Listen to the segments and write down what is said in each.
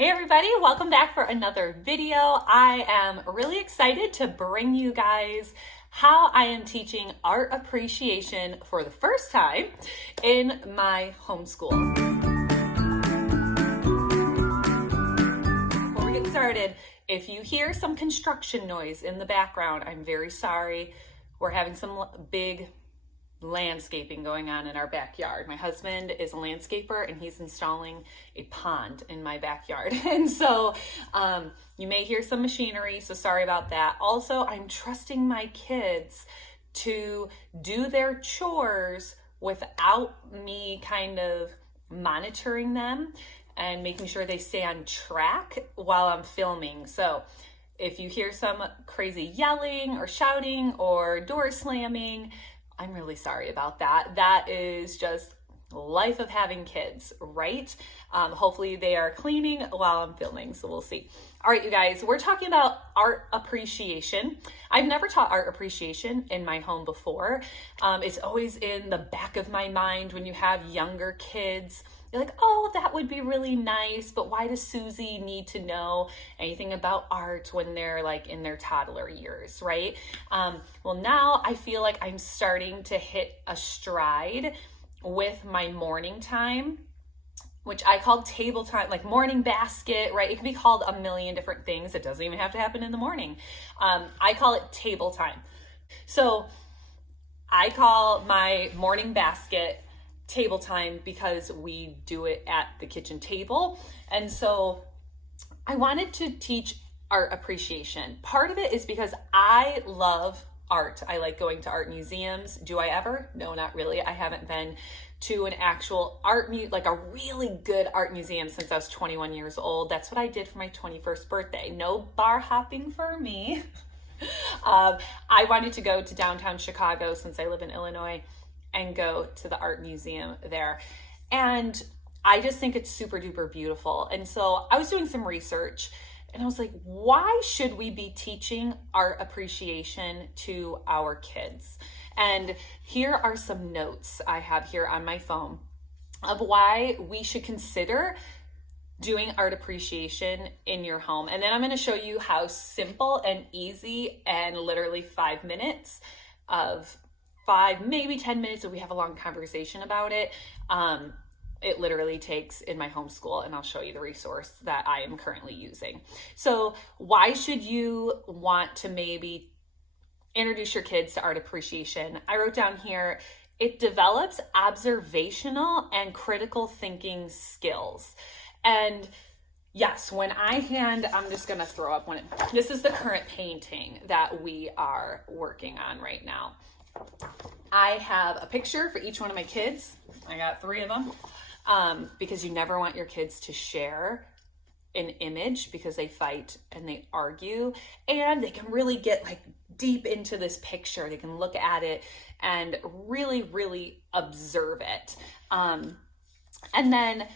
Hey everybody, welcome back for another video. I am really excited to bring you guys how I am teaching art appreciation for the first time in my homeschool. Before we get started, if you hear some construction noise in the background, I'm very sorry. We're having some big landscaping going on in our backyard. My husband is a landscaper and he's installing a pond in my backyard. And so you may hear some machinery, so sorry about that. Also, I'm trusting my kids to do their chores without me kind of monitoring them and making sure they stay on track while I'm filming. So if you hear some crazy yelling or shouting or door slamming, I'm really sorry about that. That is just life of having kids, right? Hopefully they are cleaning while I'm filming, so we'll see. All right, you guys, we're talking about art appreciation. I've never taught art appreciation in my home before. It's always in the back of my mind when you have younger kids. You're like, oh, that would be really nice, but why does Susie need to know anything about art when they're like in their toddler years, right? Well, now I feel like I'm starting to hit a stride with my morning time, which I call table time, like morning basket, right? It can be called a million different things. It doesn't even have to happen in the morning. I call it table time. So I call my morning basket table time because we do it at the kitchen table. And so I wanted to teach art appreciation. Part of it is because I love art. I like going to art museums. Do I ever? No, not really. I haven't been to an actual like a really good art museum since I was 21 years old. That's what I did for my 21st birthday. No bar hopping for me. I wanted to go to downtown Chicago since I live in Illinois and go to the art museum there. And I just think it's super duper beautiful. And so I was doing some research and I was like, why should we be teaching art appreciation to our kids? And here are some notes I have here on my phone of why we should consider doing art appreciation in your home. And then I'm going to show you how simple and easy and literally 5 minutes of 5, maybe 10 minutes if we have a long conversation about it. It literally takes in my homeschool, and I'll show you the resource that I am currently using. So why should you want to maybe introduce your kids to art appreciation? I wrote down here, it develops observational and critical thinking skills. And yes, I'm just gonna throw up this is the current painting that we are working on right now. I have a picture for each one of my kids. I got 3 of them because you never want your kids to share an image because they fight and they argue, and they can really get like deep into this picture. They can look at it and really, really observe it. And then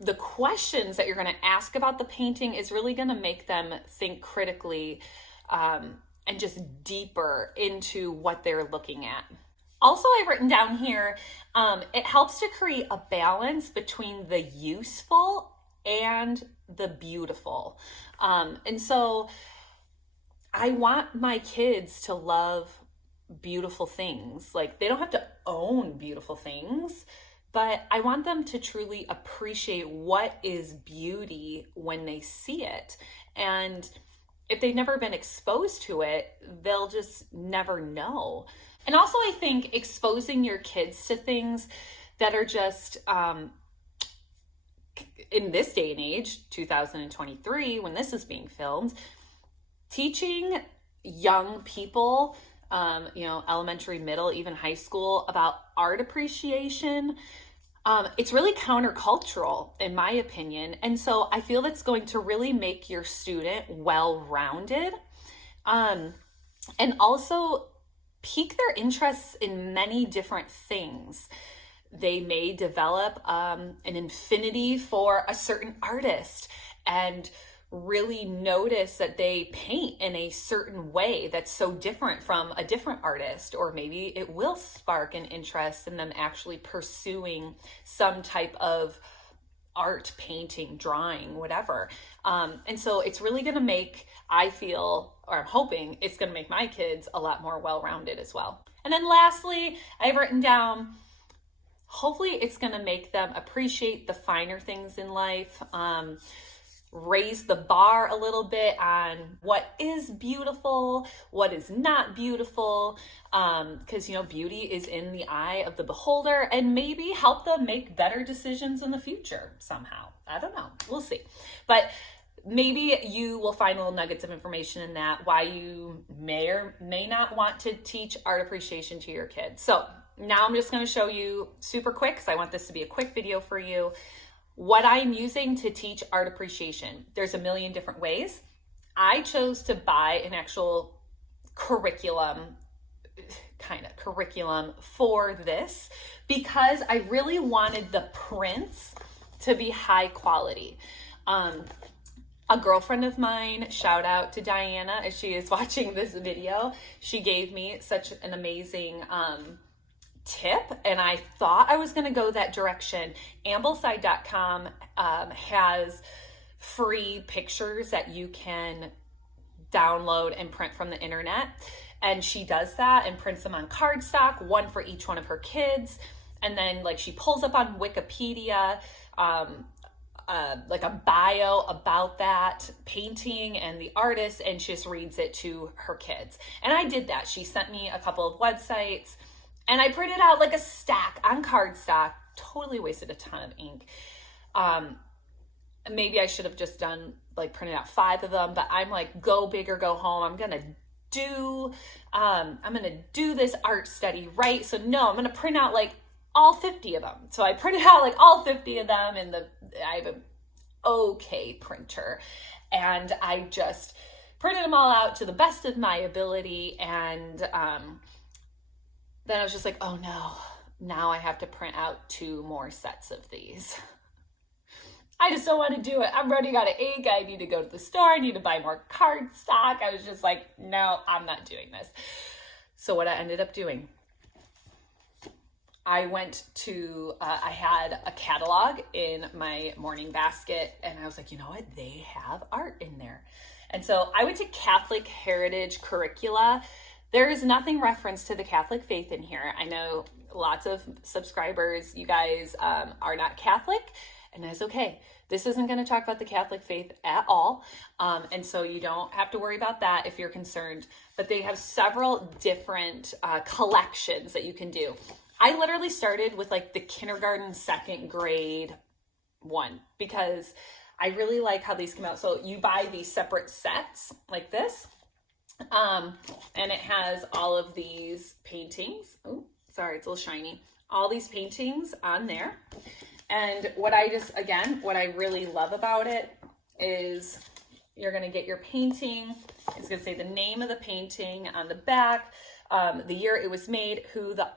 the questions that you're going to ask about the painting is really going to make them think critically and just deeper into what they're looking at. Also, I've written down here, it helps to create a balance between the useful and the beautiful. And so I want my kids to love beautiful things. Like, they don't have to own beautiful things, but I want them to truly appreciate what is beauty when they see it. And if they've never been exposed to it, they'll just never know. And also, I think exposing your kids to things that are just, in this day and age, 2023, when this is being filmed, teaching young people, elementary, middle, even high school, about art appreciation, it's really countercultural, in my opinion. And so I feel that's going to really make your student well-rounded, and also pique their interests in many different things. They may develop an affinity for a certain artist and really notice that they paint in a certain way that's so different from a different artist, or maybe it will spark an interest in them actually pursuing some type of art, painting, drawing, whatever. And so it's really going to make, I feel, or I'm hoping it's going to make my kids a lot more well-rounded as well. And then lastly, I've written down, hopefully it's going to make them appreciate the finer things in life, raise the bar a little bit on what is beautiful, what is not beautiful, because, beauty is in the eye of the beholder, and maybe help them make better decisions in the future somehow. I don't know. We'll see. But maybe you will find little nuggets of information in that, why you may or may not want to teach art appreciation to your kids. So now I'm just going to show you super quick, because I want this to be a quick video for you, what I'm using to teach art appreciation. There's a million different ways. I chose to buy an actual curriculum for this because I really wanted the prints to be high quality. A girlfriend of mine, shout out to Diana if she is watching this video, she gave me such an amazing tip, and I thought I was going to go that direction. Ambleside.com has free pictures that you can download and print from the internet, and she does that and prints them on cardstock, one for each one of her kids. And then she pulls up on Wikipedia like a bio about that painting and the artist, and she just reads it to her kids. And I did that. She sent me a couple of websites, and I printed out a stack on cardstock. Totally wasted a ton of ink. Maybe I should have just done printed out 5 of them, but I'm go big or go home. I'm gonna do this art study, right? So no, I'm gonna print out all 50 of them. So I printed out all 50 of them, and I have an okay printer, and I just printed them all out to the best of my ability. And then I was just oh no, now I have to print out 2 more sets of these. I just don't want to do it. I'm running out of ink. I need to go to the store. I need to buy more cardstock. I was just no, I'm not doing this. So what I ended up doing, I went to, I had a catalog in my morning basket, and I was you know what? They have art in there. And so I went to Catholic Heritage Curricula. There is nothing referenced to the Catholic faith in here. I know lots of subscribers, you guys are not Catholic, and that's okay. This isn't going to talk about the Catholic faith at all. And so you don't have to worry about that if you're concerned. But they have several different collections that you can do. I literally started with the kindergarten, 2nd grade one, because I really like how these come out. So you buy these separate sets like this. And it has all of these paintings. Oh, sorry, it's a little shiny. All these paintings on there. And what I really love about it is you're going to get your painting. It's going to say the name of the painting on the back, the year it was made, who the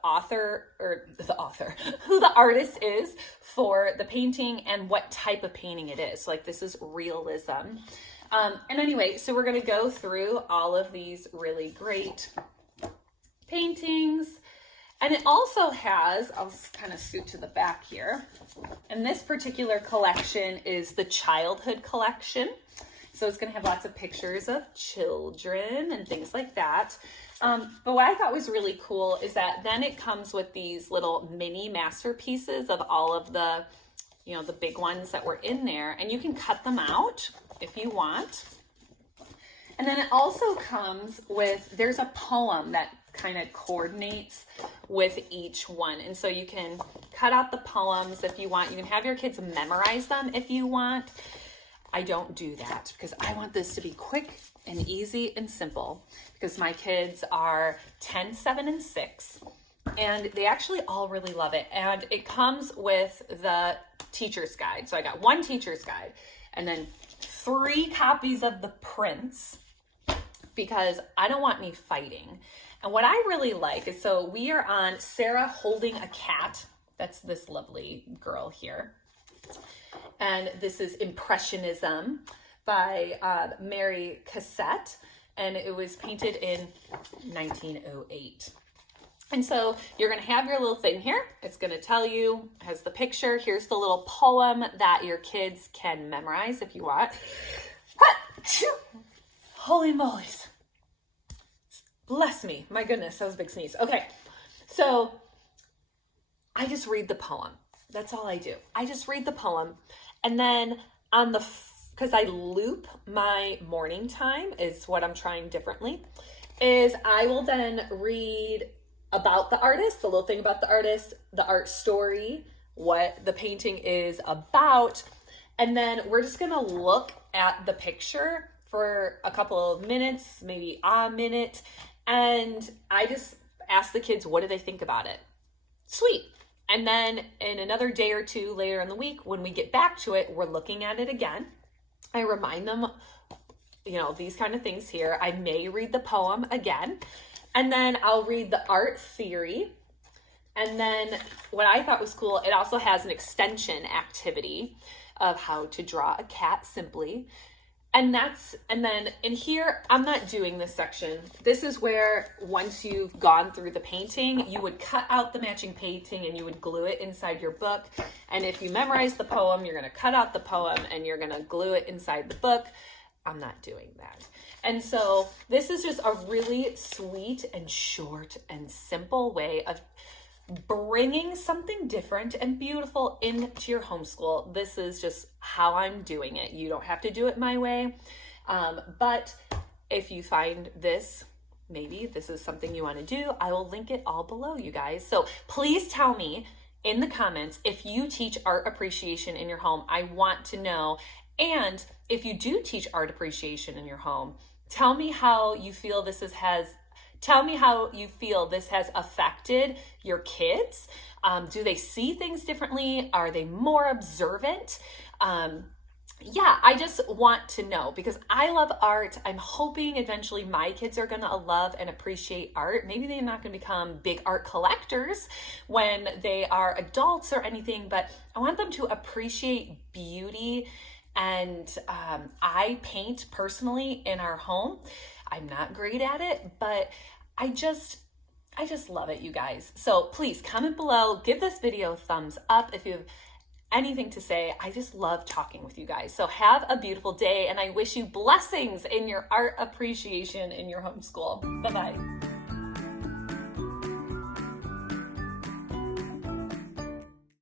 artist is for the painting, and what type of painting it is. This is realism. And anyway, so we're going to go through all of these really great paintings. And it also has, I'll kind of scoot to the back here, and this particular collection is the childhood collection. So it's going to have lots of pictures of children and things like that. But what I thought was really cool is that then it comes with these little mini masterpieces of all of the, the big ones that were in there, and you can cut them out if you want. And then it also comes with, there's a poem that kind of coordinates with each one. And so you can cut out the poems if you want. You can have your kids memorize them if you want. I don't do that because I want this to be quick and easy and simple, because my kids are 10, 7, and 6, and they actually all really love it. And it comes with the teacher's guide. So I got 1 teacher's guide and then 3 copies of the prints, because I don't want any fighting. And what I really like is, so we are on Sarah Holding a Cat. That's this lovely girl here. And this is Impressionism by Mary Cassatt, and it was painted in 1908. And so you're going to have your little thing here. It's going to tell you, has the picture. Here's the little poem that your kids can memorize if you want. Holy mollies. Bless me. My goodness, that was a big sneeze. Okay, so I just read the poem. That's all I do. I just read the poem. And then because I loop my morning time is what I'm trying differently, is I will then read about the artist, the little thing about the artist, the art story, what the painting is about. And then we're just going to look at the picture for a couple of minutes, maybe a minute. And I just ask the kids, what do they think about it? Sweet. And then in another day or two later in the week, when we get back to it, we're looking at it again. I remind them, these kind of things here. I may read the poem again. And then I'll read the art theory. And then what I thought was cool, it also has an extension activity of how to draw a cat simply. And then in here, I'm not doing this section. This is where once you've gone through the painting, you would cut out the matching painting and you would glue it inside your book. And if you memorize the poem, you're going to cut out the poem and you're going to glue it inside the book. I'm not doing that. And so this is just a really sweet and short and simple way of bringing something different and beautiful into your homeschool. This is just how I'm doing it. You don't have to do it my way. But if you find this, maybe this is something you want to do, I will link it all below, you guys. So please tell me in the comments if you teach art appreciation in your home. I want to know. And if you do teach art appreciation in your home, tell me how you feel this has affected your kids. Do they see things differently? Are they more observant? I just want to know because I love art. I'm hoping eventually my kids are going to love and appreciate art. Maybe they're not going to become big art collectors when they are adults or anything, but I want them to appreciate beauty. And I paint personally in our home. I'm not great at it, but I just love it, you guys. So please comment below, give this video a thumbs up if you have anything to say. I just love talking with you guys. So have a beautiful day, and I wish you blessings in your art appreciation in your homeschool. Bye-bye.